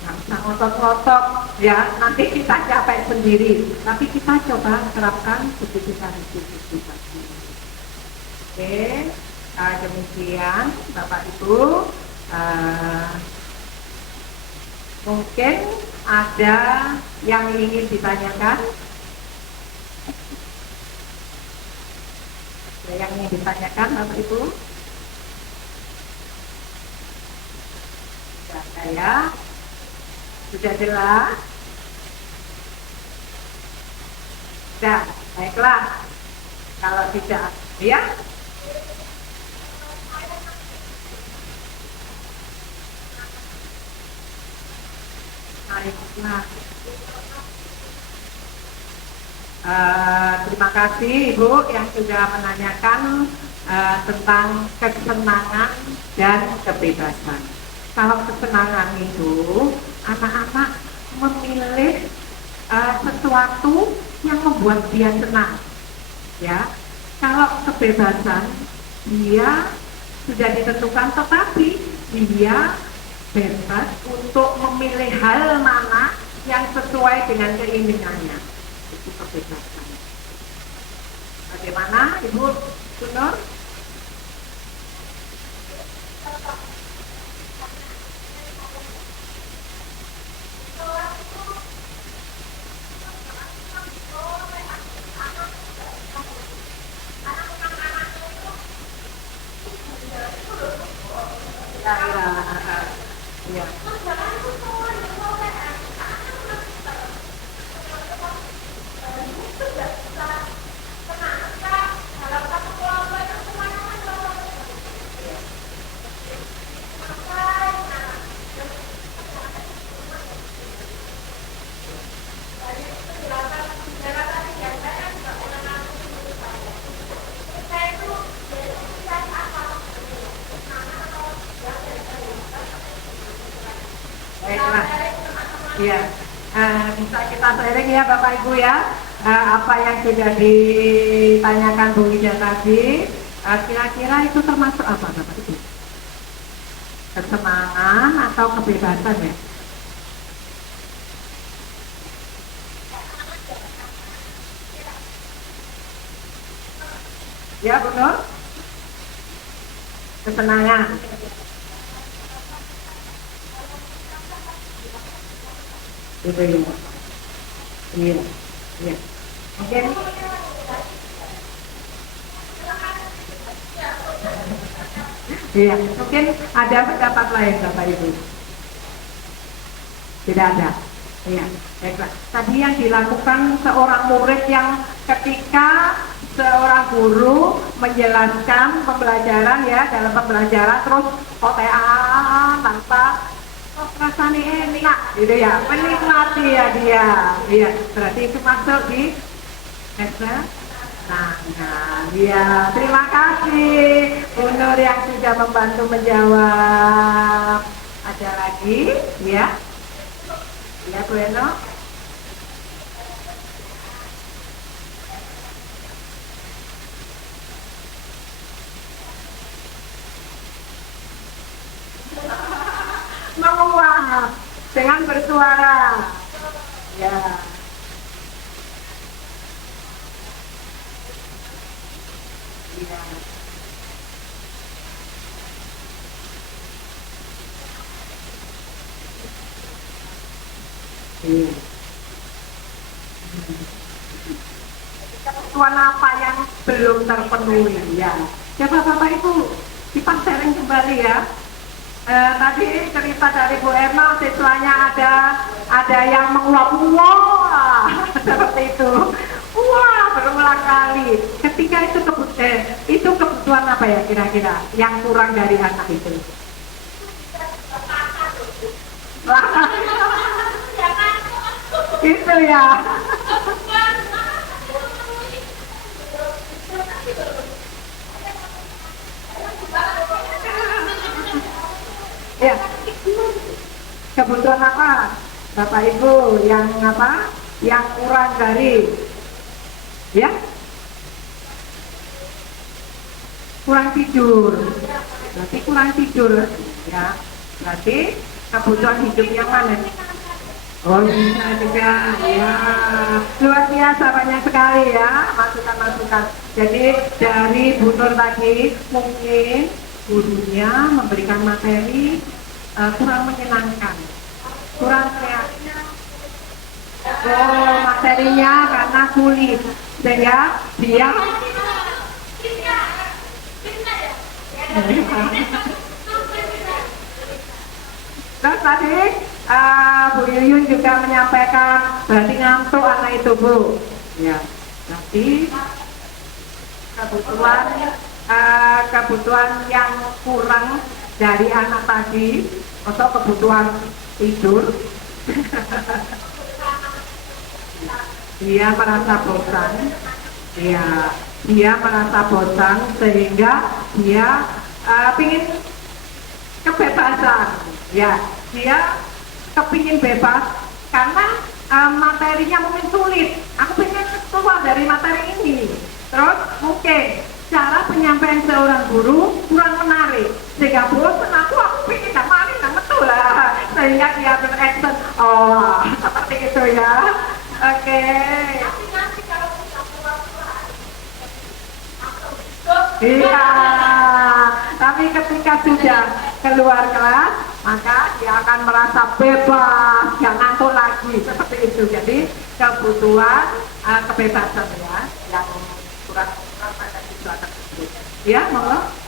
nggak usah ngotot-ngotot ya, nanti kita capek sendiri, tapi kita coba terapkan segitiga restitusi tadi. Oke, demikian Bapak Ibu. Mungkin ada yang ingin ditanyakan? Ada yang ingin ditanyakan Bapak Ibu? Sudah saya? Sudah jelas? Sudah, baiklah. Kalau tidak, ya? Baiklah. Terima kasih Ibu yang sudah menanyakan tentang kesenangan dan kebebasan. Kalau kesenangan itu anak-anak memilih sesuatu yang membuat dia senang, ya. Kalau kebebasan dia sudah ditentukan, tetapi dia bebas untuk memilih hal mana yang sesuai dengan keinginannya. Itu kebebasan. Bagaimana Ibu Sunur? Ya. Baiklah, ya, bisa kita sharing ya Bapak Ibu ya, apa yang sudah ditanyakan Bu Ida tadi, kira-kira itu termasuk apa Bapak Ibu? Kesenangan atau kebebasan ya? Ya betul? Kesenangan. Gitu ya. Iya. Iya. Mungkin iya, mungkin ada pendapat lain Bapak Ibu. Tidak ada. Iya, baiklah. Tadi yang dilakukan seorang murid yang ketika seorang guru menjelaskan pembelajaran ya, dalam pembelajaran terus OTA tanpa rasanya enak gitu ya, menikmati ya dia. Iya, berarti itu masuk di Nah, ya, terima kasih Bu Nur yang sudah membantu menjawab. Ada lagi, ya? Ya, Bu Eno. Menguap dengan bersuara. Ya. Ya. Kebutuhan apa yang belum terpenuhi ya? Coba Bapak Ibu kita sharing kembali ya. Tadi cerita dari Bu Erna, siswanya ada yang menguap, wah seperti itu, wah berulang kali. Ketika itu kebutuhan apa ya kira-kira yang kurang dari anak itu? Itu ya. Ya, kebutuhan apa Bapak Ibu yang apa? Yang kurang dari ya? Kurang tidur. Berarti kurang tidur ya. Berarti kebutuhan hidup yang mana? Oh bisa juga ya, luar biasa banyak sekali ya masukan-masukan. Jadi dari Bu Nur tadi mungkin gurunya memberikan materi kurang menyenangkan, kurang kreatif. Oh materinya karena sulit sehingga dia terus tadi Bu Yuyun juga menyampaikan berarti ngantuk anak itu Bu ya, nanti kebutuhan yang kurang dari anak tadi atau kebutuhan tidur dia merasa bosan ya, dia merasa bosan sehingga dia ingin kebebasan ya, dia kepingin bebas karena materinya mungkin sulit, aku ingin keluar dari materi ini. Terus mungkin cara penyampaian seorang guru kurang menarik sehingga bosan, aku ingin mari betul lah sehingga dia beraction. Oh seperti itu ya. Oke. Iya, tapi ketika sudah keluar kelas, maka dia akan merasa bebas, nggak ngantuk lagi, seperti itu. Jadi kebutuhan kebebasan ya, yang kurang pada siswa tersebut. Ya, monggo.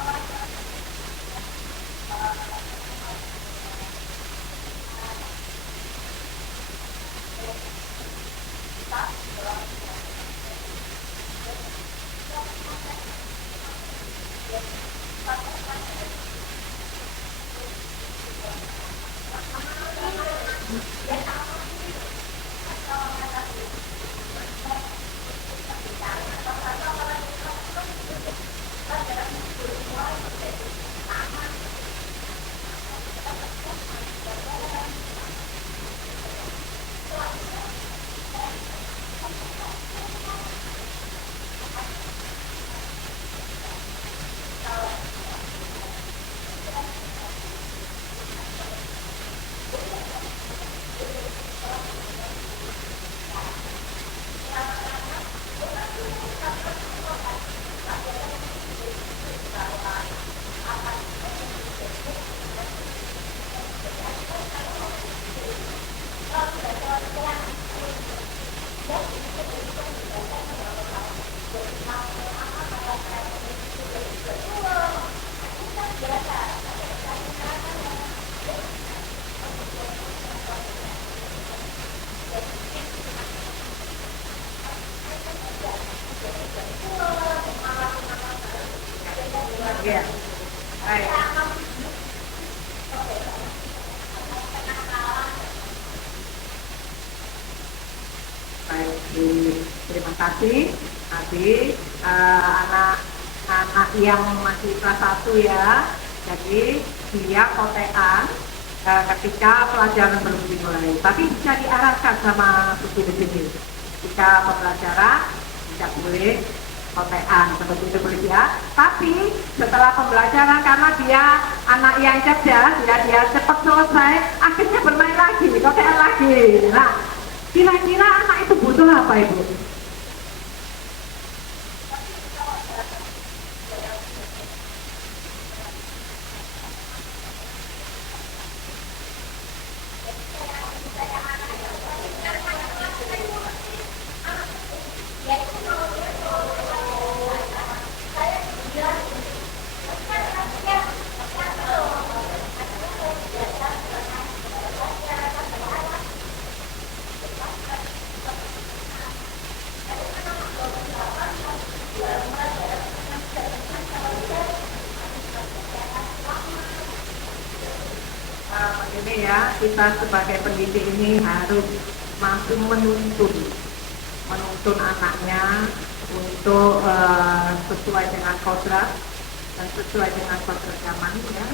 Ya, baik. Baik, terima kasih Tadi anak-anak yang masih kelas 1 ya, jadi dia kotean ketika pelajaran belum dimulai. Tapi bisa diarahkan sama guru di sini. Ketika pembelajaran tidak boleh kotean seperti itu boleh ya. Tapi setelah pembelajaran karena dia anak yang cerdas, ya dia cepat selesai, akhirnya bermain lagi, kotean lagi. Nah, kira-kira anak itu butuh apa ibu? Ini ya, kita sebagai pendidik ini harus mampu menuntun anaknya untuk sesuai dengan kodrat dan sesuai dengan kodrat zaman ya.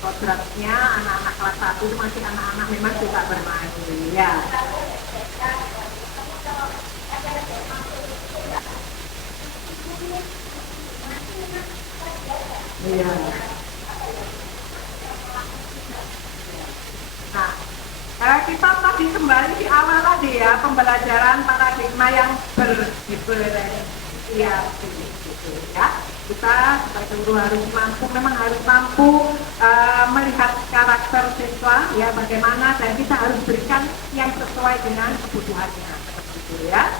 Kodratnya anak-anak kelas 1 itu masih anak-anak memang suka bermain ya. Iya. Nah, kita tadi kembali di awal tadi ya, pembelajaran paradigma yang berdiferensiasi gitu ya. Kita sebagai guru memang harus mampu melihat karakter siswa ya bagaimana, dan kita harus berikan yang sesuai dengan kebutuhannya seperti itu ya.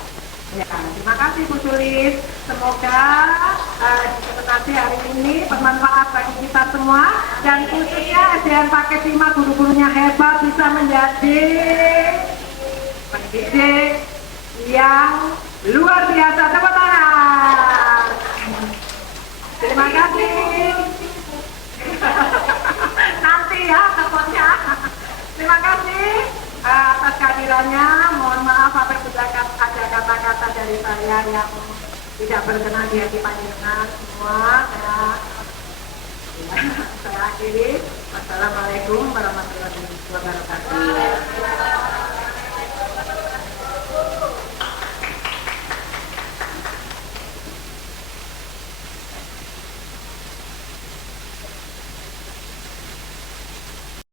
Ya, terima kasih Bu Sulis. Semoga presentasi hari ini bermanfaat bagi kita semua, dan khususnya SDN Paket 5 guru-gurunya hebat, bisa menjadi pendidik yang luar biasa. Tepuk tangan. Terima kasih. Nanti ya teleponnya. Terima kasih atas kehadirannya. Mohon maaf apabila ada kata-kata dari saya yang tidak berkenan di hati panjenengan semua. Saya akhiri. Wassalamualaikum warahmatullahi wabarakatuh.